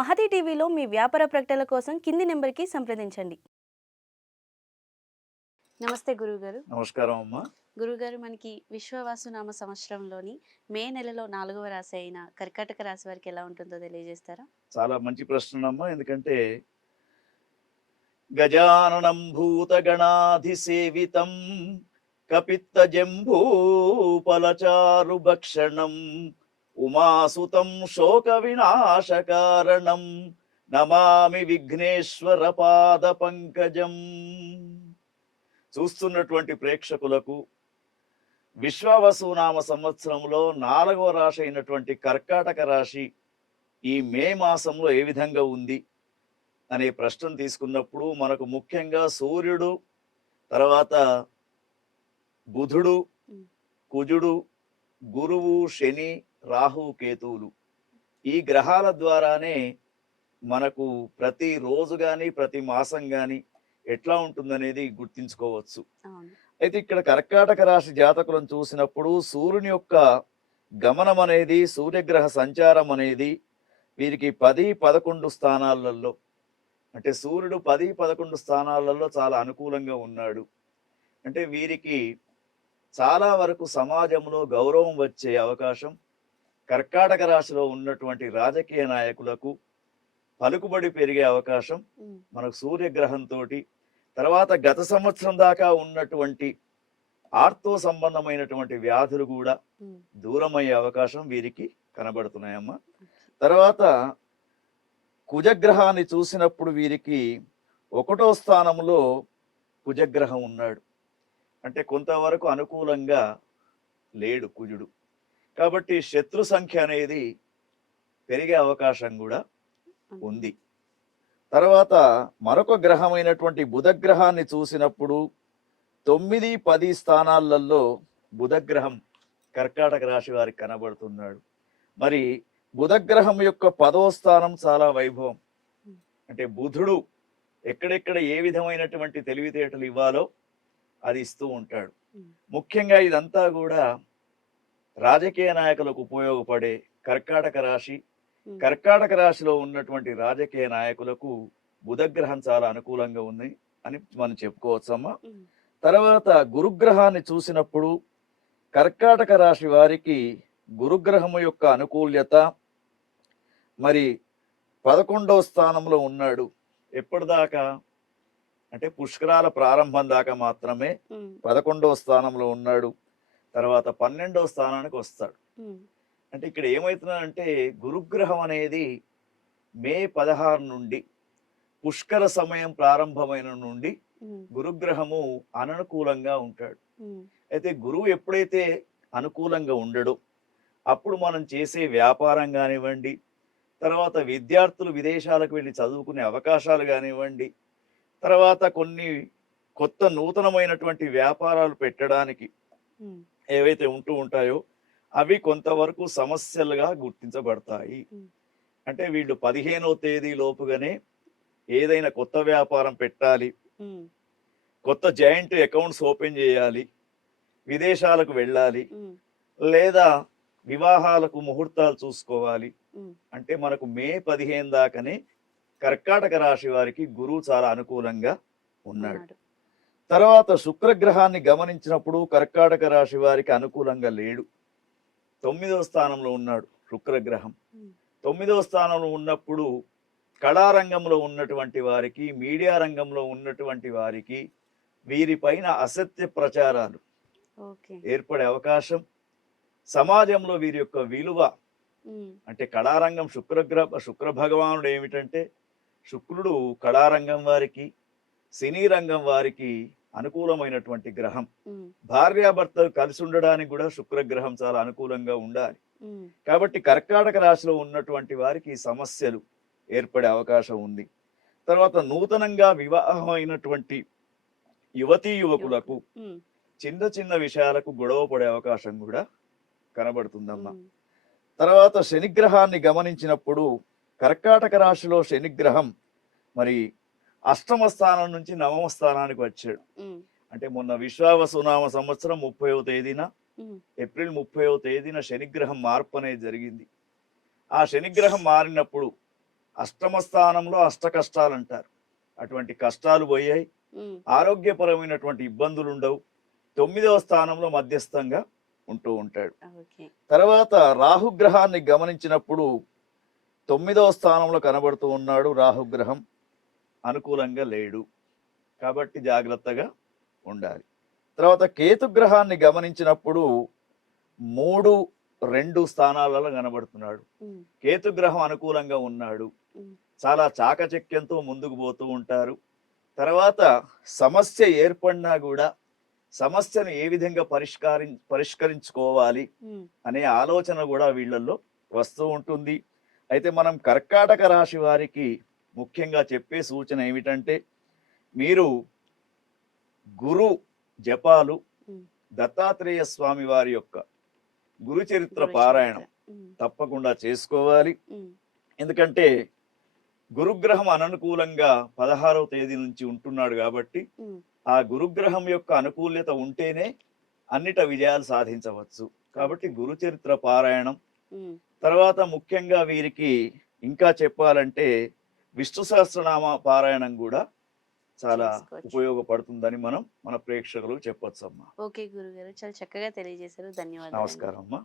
మహతి టీవీలో మీ వ్యాపార ప్రకటనల కోసం కింది నెంబర్కి సంప్రదించండి. నమస్తే గురువుగారు. నమస్కారం అమ్మా. గురువుగారు మనకి విశ్వవాసునామ సంవత్సరంలోని మే నెలలో నాలుగవ రాశి అయిన కర్కాటక రాశి వారికి ఎలా ఉంటుందో తెలియజేస్తారా? చాలా మంచి ప్రశ్న అమ్మా. ఎందుకంటే గజాననం భూతగణాధిసేవితం కపిత్త జంబూపలచారు భక్షణం ఉమాసుతం శోక వినాశకారణం నమామి విఘ్నేశ్వర పాద పంకజం. చూస్తున్నటువంటి ప్రేక్షకులకు విశ్వావసునామ సంవత్సరంలో నాలుగవ రాశి అయినటువంటి కర్కాటక రాశి ఈ మే మాసంలో ఏ విధంగా ఉంది అనే ప్రశ్న తీసుకున్నప్పుడు మనకు ముఖ్యంగా సూర్యుడు తర్వాత బుధుడు కుజుడు గురువు శని రాహు కేతువులు. ఈ గ్రహాల ద్వారానే మనకు ప్రతి రోజు కానీ ప్రతి మాసం కానీ ఎట్లా ఉంటుందనేది గుర్తించుకోవచ్చు. అయితే ఇక్కడ కర్కాటక రాశి జాతకులను చూసినప్పుడు సూర్యుని యొక్క గమనం అనేది సూర్యగ్రహ సంచారం అనేది వీరికి పది పదకొండు స్థానాలలో అంటే సూర్యుడు పది పదకొండు స్థానాలలో చాలా అనుకూలంగా ఉన్నాడు. అంటే వీరికి చాలా వరకు సమాజంలో గౌరవం వచ్చే అవకాశం కర్కాటక రాశిలో ఉన్నటువంటి రాజకీయ నాయకులకు పలుకుబడి పెరిగే అవకాశం మనకు సూర్యగ్రహంతో తర్వాత గత సంవత్సరం దాకా ఉన్నటువంటి ఆర్తో సంబంధమైనటువంటి వ్యాధులు కూడా దూరమయ్యే అవకాశం వీరికి కనబడుతున్నాయమ్మా. తర్వాత కుజగ్రహాన్ని చూసినప్పుడు వీరికి ఒకటో స్థానంలో కుజగ్రహం ఉన్నాడు. అంటే కొంతవరకు అనుకూలంగా లేడు కుజుడు. కాబట్టి శత్రు సంఖ్య అనేది పెరిగే అవకాశం కూడా. ఉంది. తర్వాత మరొక గ్రహమైనటువంటి బుధగ్రహాన్ని చూసినప్పుడు తొమ్మిది పది స్థానాలలో బుధగ్రహం కర్కాటక రాశి వారికి కనబడుతున్నాడు. మరి బుధగ్రహం యొక్క పదో స్థానం చాలా వైభవం. అంటే బుధుడు ఎక్కడెక్కడ ఏ విధమైనటువంటి తెలివితేటలు ఇవ్వాలో అది ఇస్తూ ఉంటాడు. ముఖ్యంగా ఇదంతా కూడా రాజకీయ నాయకులకు ఉపయోగపడే కర్కాటక రాశి. కర్కాటక రాశిలో ఉన్నటువంటి రాజకీయ నాయకులకు బుధగ్రహం చాలా అనుకూలంగా ఉంది అని మనం చెప్పుకోవచ్చమ్మా. ఉమ్, తర్వాత గురుగ్రహాన్ని చూసినప్పుడు కర్కాటక రాశి వారికి గురుగ్రహము యొక్క అనుకూల్యత మరి పదకొండవ స్థానంలో ఉన్నాడు. ఎప్పటిదాకా? అంటే పుష్కరాల ప్రారంభం దాకా మాత్రమే పదకొండవ స్థానంలో ఉన్నాడు. తర్వాత పన్నెండవ స్థానానికి వస్తాడు. అంటే ఇక్కడ ఏమవుతుందంటే గురుగ్రహం అనేది మే పదహారు నుండి పుష్కర సమయం ప్రారంభమైన నుండి గురుగ్రహము అననుకూలంగా ఉంటాడు. అయితే గురువు ఎప్పుడైతే అనుకూలంగా ఉండడో అప్పుడు మనం చేసే వ్యాపారం కానివ్వండి తర్వాత విద్యార్థులు విదేశాలకు వెళ్ళి చదువుకునే అవకాశాలు కానివ్వండి తర్వాత కొన్ని కొత్త నూతనమైనటువంటి వ్యాపారాలు పెట్టడానికి ఏవైతే ఉంటూ ఉంటాయో అవి కొంతవరకు సమస్యలుగా గుర్తించబడతాయి. అంటే వీళ్ళు పదిహేనవ తేదీ లోపుగానే ఏదైనా కొత్త వ్యాపారం పెట్టాలి. కొత్త జాయింట్ అకౌంట్స్ ఓపెన్ చేయాలి. విదేశాలకు వెళ్ళాలి. లేదా వివాహాలకు ముహూర్తాలు చూసుకోవాలి. అంటే మనకు మే పదిహేను దాకానే కర్కాటక రాశి వారికి గురువు చాలా అనుకూలంగా ఉన్నాడు. తర్వాత శుక్రగ్రహాన్ని గమనించినప్పుడు కర్కాటక రాశి వారికి అనుకూలంగా లేడు. తొమ్మిదవ స్థానంలో ఉన్నాడు శుక్రగ్రహం. తొమ్మిదవ స్థానంలో ఉన్నప్పుడు కళారంగంలో ఉన్నటువంటి వారికి మీడియా రంగంలో ఉన్నటువంటి వారికి వీరిపైన అసత్య ప్రచారాలు ఏర్పడే అవకాశం. సమాజంలో వీరి యొక్క విలువ అంటే కళారంగం శుక్రగ్రహ శుక్ర భగవానుడు ఏమిటంటే శుక్రుడు కళారంగం వారికి సినీ రంగం వారికి అనుకూలమైనటువంటి గ్రహం. భార్యాభర్తలు కలిసి ఉండడానికి కూడా శుక్రగ్రహం చాలా అనుకూలంగా ఉండాలి. కాబట్టి కర్కాటక రాశిలో ఉన్నటువంటి వారికి సమస్యలు ఏర్పడే అవకాశం ఉంది. తర్వాత నూతనంగా వివాహమైనటువంటి యువతీ యువకులకు చిన్న చిన్న విషయాలకు గొడవ పడే అవకాశం కూడా కనబడుతుందమ్మా. తర్వాత శనిగ్రహాన్ని గమనించినప్పుడు కర్కాటక రాశిలో శనిగ్రహం మరి అష్టమ స్థానం నుంచి నవమ స్థానానికి వచ్చాడు. అంటే మొన్న విశ్వావసునామ సంవత్సరం ముప్పైవ తేదీన ఏప్రిల్ ముప్పైవ తేదీన శనిగ్రహం మార్పు అనేది జరిగింది. ఆ శనిగ్రహం మారినప్పుడు అష్టమ స్థానంలో అష్ట కష్టాలు అంటారు. అటువంటి కష్టాలు పోయాయి. ఆరోగ్యపరమైనటువంటి ఇబ్బందులు ఉండవు. తొమ్మిదవ స్థానంలో మధ్యస్థంగా ఉంటూ ఉంటాడు. తర్వాత రాహుగ్రహాన్ని గమనించినప్పుడు తొమ్మిదవ స్థానంలో కనబడుతూ ఉన్నాడు రాహుగ్రహం. అనుకూలంగా లేడు. కాబట్టి జాగ్రత్తగా ఉండాలి. తర్వాత కేతుగ్రహాన్ని గమనించినప్పుడు మూడు రెండు స్థానాలలో కనబడుతున్నాడు. కేతుగ్రహం అనుకూలంగా ఉన్నాడు. చాలా చాకచక్యంతో ముందుకు పోతూ ఉంటారు. తర్వాత సమస్య ఏర్పడినా కూడా సమస్యను ఏ విధంగా పరిష్కారి పరిష్కరించుకోవాలి అనే ఆలోచన కూడా వీళ్ళల్లో వస్తూ ఉంటుంది. అయితే మనం కర్కాటక రాశి వారికి ముఖ్యంగా చెప్పే సూచన ఏమిటంటే మీరు గురు జపాలు. దత్తాత్రేయ స్వామి వారి యొక్క గురు చరిత్ర పారాయణం తప్పకుండా చేసుకోవాలి. ఎందుకంటే గురుగ్రహం అననుకూలంగా పదహారవ తేదీ నుంచి ఉంటున్నాడు కాబట్టి ఆ గురుగ్రహం యొక్క అనుకూల్యత ఉంటేనే అన్నిట విజయాలు సాధించవచ్చు. కాబట్టి గురు చరిత్ర పారాయణం. తర్వాత ముఖ్యంగా వీరికి ఇంకా చెప్పాలంటే విష్ణు సహస్రనామ పారాయణం కూడా చాలా. ఉపయోగపడుతుందని మనం మన ప్రేక్షకులు చెప్పొచ్చు అమ్మా ఓకే గురుగారు చాలా చక్కగా తెలియజేశారు. ధన్యవాదాలు నమస్కారం అమ్మా